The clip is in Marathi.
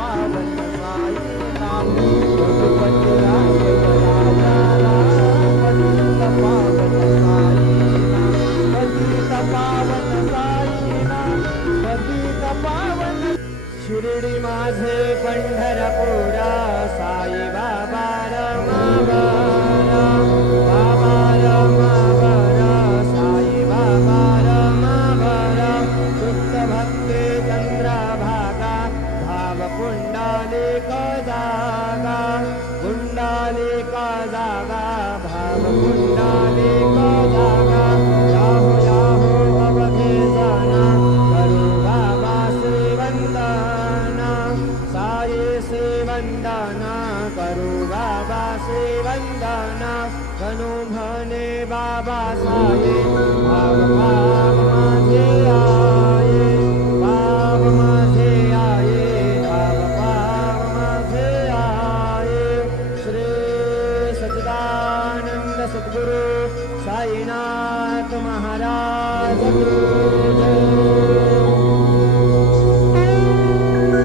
पावन साईनाम रघुपती राघव राजा राम पतित पावन साईनाम पतित पावन साईनाम पतित पावन शिर्डी माझे पंढरपुरा साई बाबा रमावरा बाबा रमावरा साई बाबा रमावरा शुद्ध भक्ती चंद्रभागा भाव पुंडलिक जागा पुंडलिक जागा भाव पुंडलिक जागा याहो याहो अवघे जना करू बाबा श्रीवंदना साई श्रीवंदना करू बाबा श्रीवंदना कनु म्हणे बाबा साई भाव भाव माझे आये भाव माझे आये भाव भाव माझे आये श्री सच्चिदानंद सद्गुरु साईनाथ महाराज की जय।